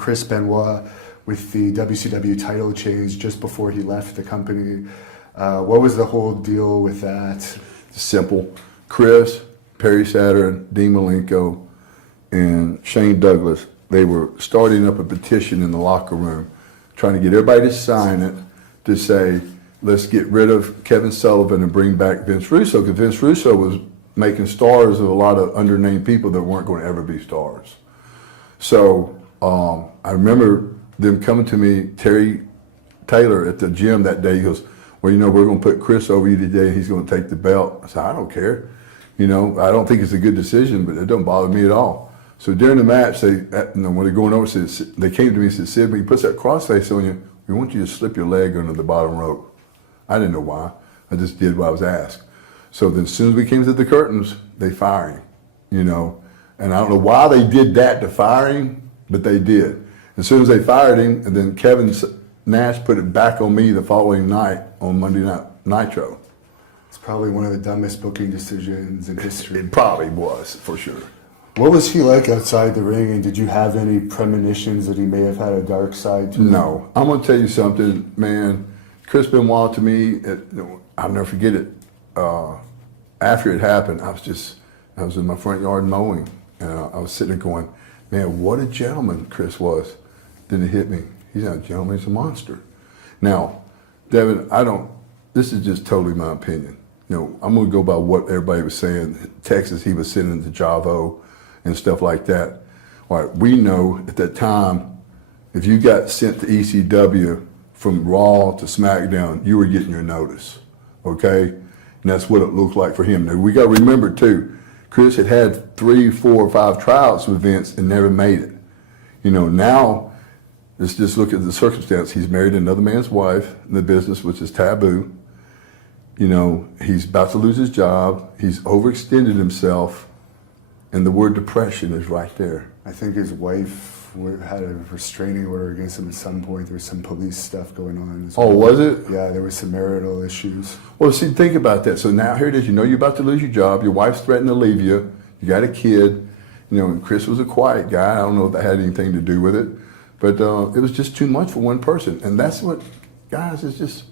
Chris Benoit with the WCW title change just before he left the company. What was the whole deal with that? Simple. Chris, Perry Saturn, Dean Malenko, and Shane Douglas, they were starting up a petition in the locker room, trying to get everybody to sign it to say, let's get rid of Kevin Sullivan and bring back Vince Russo, because Vince Russo was making stars of a lot of undernamed people that weren't going to ever be stars. So I remember them coming to me, Terry Taylor at the gym that day. He goes, well, we're going to put Chris over you today and he's going to take the belt. I said, I don't care. I don't think it's a good decision, but it don't bother me at all. So during the match, when they're going over, they came to me and said, Sid, when he puts that crossface on you, we want you to slip your leg under the bottom rope. I didn't know why. I just did what I was asked. So then as soon as we came to the curtains, they fired him, And I don't know why they did that to fire him, but they did. As soon as they fired him, and then Kevin Nash put it back on me the following night on Monday Night Nitro. It's probably one of the dumbest booking decisions in history. It probably was, for sure. What was he like outside the ring, and did you have any premonitions that he may have had a dark side to him? No. I'm going to tell you something, man. Chris Benoit, to me, I'll never forget it. After it happened, I was in my front yard mowing, and I was sitting there going, man, what a gentleman Chris was. Then it hit me. He's not a gentleman, he's a monster. Now, Devin, this is just totally my opinion. I'm going to go by what everybody was saying. Texas, he was sending to Javo and stuff like that. All right, we know at that time, if you got sent to ECW from Raw to SmackDown, you were getting your notice, okay? And that's what it looked like for him. Now, we got to remember, too, Chris had 3, 4, 5 tryouts with Vince and never made it. Now, let's just look at the circumstance. He's married another man's wife in the business, which is taboo. He's about to lose his job. He's overextended himself. And the word depression is right there. I think his wife had a restraining order against him at some point. There was some police stuff going on as well. Oh, was it? Yeah, there was some marital issues. Well, see, think about that. So now here it is. You're about to lose your job. Your wife's threatening to leave you. You got a kid. And Chris was a quiet guy. I don't know if that had anything to do with it. But it was just too much for one person. And that's what, guys, it's just,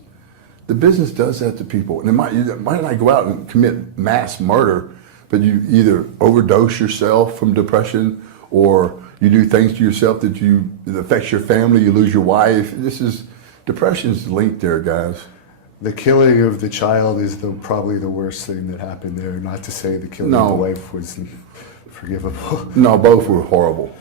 the business does that to people. And you might not go out and commit mass murder, but you either overdose yourself from depression or you do things to yourself that affects your family, you lose your wife. Depression's linked there, guys. The killing of the child is probably the worst thing that happened there. Not to say the killing of the wife was forgivable. No, both were horrible.